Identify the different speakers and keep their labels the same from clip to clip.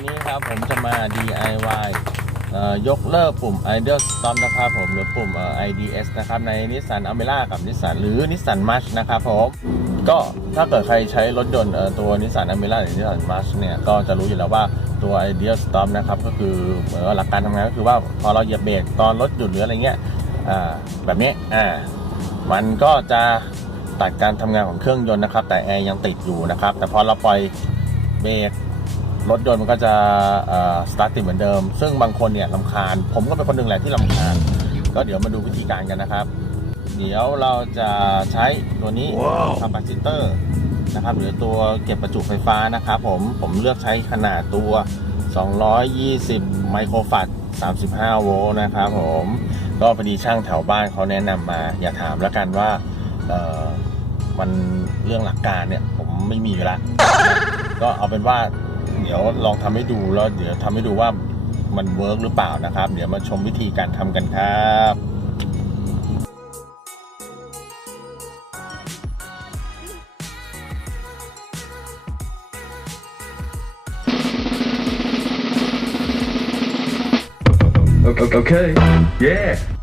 Speaker 1: วันนี้ครับผมจะมา DIY ยกเลิกปุ่ม Idle Stop นะครับผมหรือปุ่ม IDS นะครับ ใน Nissan Almera กับ Nissan หรือ Nissan March นะครับผม ก็ถ้าเกิดใครใช้รถยนต์ตัว Nissan Almera หรือ Nissan March เนี่ย ก็จะรู้อยู่แล้วว่าตัว Idle Stop นะครับ ก็คือเหมือนหลักการทำงานก็คือว่าพอเราเหยียบเบรกตอนรถหยุดหรืออะไรเงี้ยแบบนี้อ่ามันก็จะตัดการทำงานของเครื่องยนต์นะครับ แต่แอร์ยังติดอยู่นะครับ แต่พอเราปล่อยเบรก รถยนต์มันก็จะสตาร์ทติดเหมือนเดิม ซึ่งบางคนเนี่ยลำคาญ ผมก็เป็นคนหนึ่งแหละที่ลำคาญ ก็เดี๋ยวมาดูวิธีการกันนะครับ เดี๋ยวเราจะใช้ตัวนี้คาปาซิเตอร์นะครับหรือตัวเก็บประจุไฟฟ้านะครับผมผมเลือกใช้ขนาดตัว 220 ไมโครฟัต35 โวลต์นะครับผมก็พอดีช่างแถวบ้านเขาแนะนำมา อย่าถามแล้วกันว่าเอ่อมันเรื่องหลักการเนี่ย ผมไม่มีอยู่แล้วก็เอาเป็นว่าเดี๋ยวลองทำให้ดูแล้วเดี๋ยวทำให้ดูว่ามันเวิร์กหรือเปล่านะครับ เดี๋ยวมาชมวิธีการทำกันครับ
Speaker 2: Okay, okay. yeah.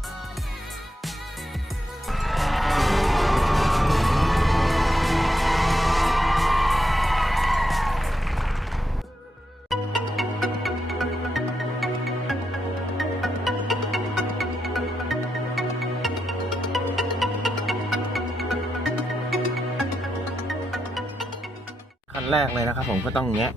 Speaker 1: ขั้นแรกเลยนะครับผมก็ต้องแงะ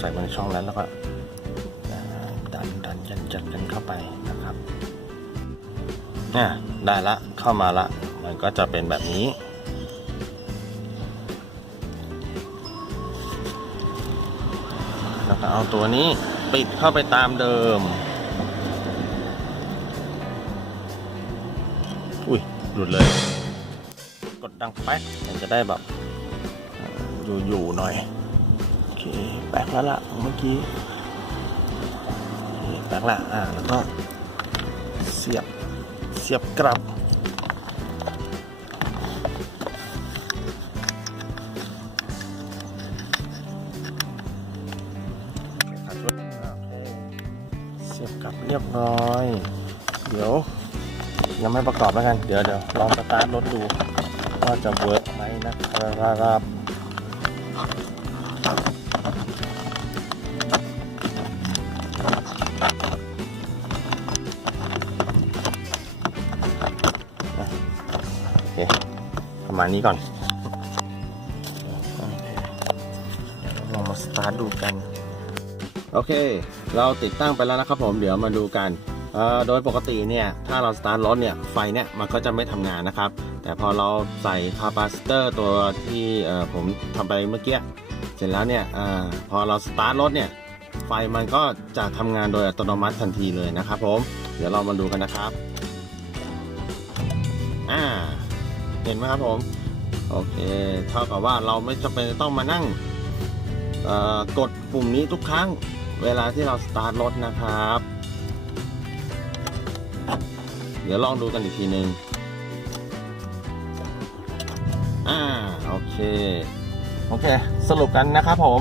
Speaker 1: ใส่ไว้ในช่องนั้นแล้วก็ดันดันยันจัดกันเข้าไปนะครับเนี่ยได้ละเข้ามาละ มันก็จะเป็นแบบนี้ แล้วก็เอาตัวนี้ปิดเข้าไปตามเดิม อุ้ยหลุดเลย กดดังแป๊กมันจะได้แบบอยู่ๆหน่อย เคแป๊กแล้วล่ะเมื่อกี้แป๊กละอ่าแล้วก็เสียบเสียบกลับเคเสียบกลับเรียบร้อย เดี๋ยวยังไม่ประกอบแล้วกัน เดี๋ยวเดี๋ยวลองสตาร์ทรถดูว่าจะเวิร์กไหมนะครับ ประมาณนี้ก่อนโอเคเดี๋ยวลองมาสตาร์ทดูกัน โอเค เราติดตั้งไปแล้วนะครับผมเดี๋ยวมาดูกันเอ่อโดยปกติเนี่ยถ้าเราสตาร์ทรถเนี่ยไฟเนี่ยมันก็จะไม่ทำงานนะครับ แต่พอเราใส่คาปาซิเตอร์ตัวที่เอ่อผมทำไปเมื่อกี้เสร็จแล้วเนี่ยอาพอเราสตาร์ทรถเนี่ยไฟมันก็จะทำงานโดยอัตโนมัติทันทีเลยนะครับผมเดี๋ยวเรามาดูกันนะครับ ห็นไหมครับผม โอเค เท่ากับว่าเราไม่จำเป็นจะต้องมานั่งกดปุ่มนี้ทุกครั้งเวลาที่เราสตาร์ทรถนะครับ เดี๋ยวลองดูกันอีกทีหนึ่งอ่า โอเค โอเค สรุปกันนะครับผม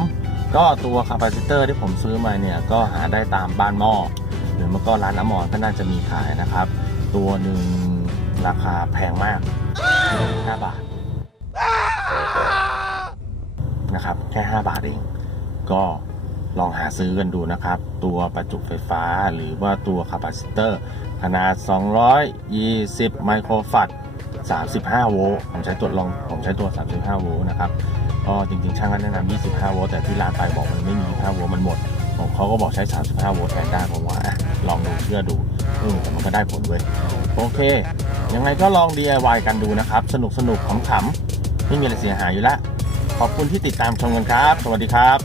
Speaker 1: ก็ตัวคาปาซิเตอร์ที่ผมซื้อมาเนี่ย ก็หาได้ตามบ้านหม้อ หรือมันก็ร้านน้ำมอนก็น่าจะมีขายนะครับ ตัวหนึ่งราคาแพงมาก 5 บาทนะครับแค่ 5 บาทเอง ก็ลองหาซื้อกันดูนะครับ ตัวประจุไฟฟ้าหรือว่าตัวคาปาซิเตอร์ ขนาด 220 ไมโครฟัต35 โวลต์ผมใช้ตัวลองผมใช้ตัว 35 โวลต์นะครับก็จริงๆ ช่างก็แนะนำ25 โวลต์แต่ที่ร้านไปบอกมันไม่มี25โวลต์มันหมดผมเขาก็บอกใช้ 35 โวลต์แทนได้ผมว่าลองดูเชื่อดูเออแต่มันก็ได้ผลเว้ยโอเค ยังไงก็ลอง DIY กันดูนะครับ สนุกสนุกขำๆไม่มีอะไรเสียหายอยู่ละขอบคุณที่ติดตามชมกันครับ สวัสดีครับ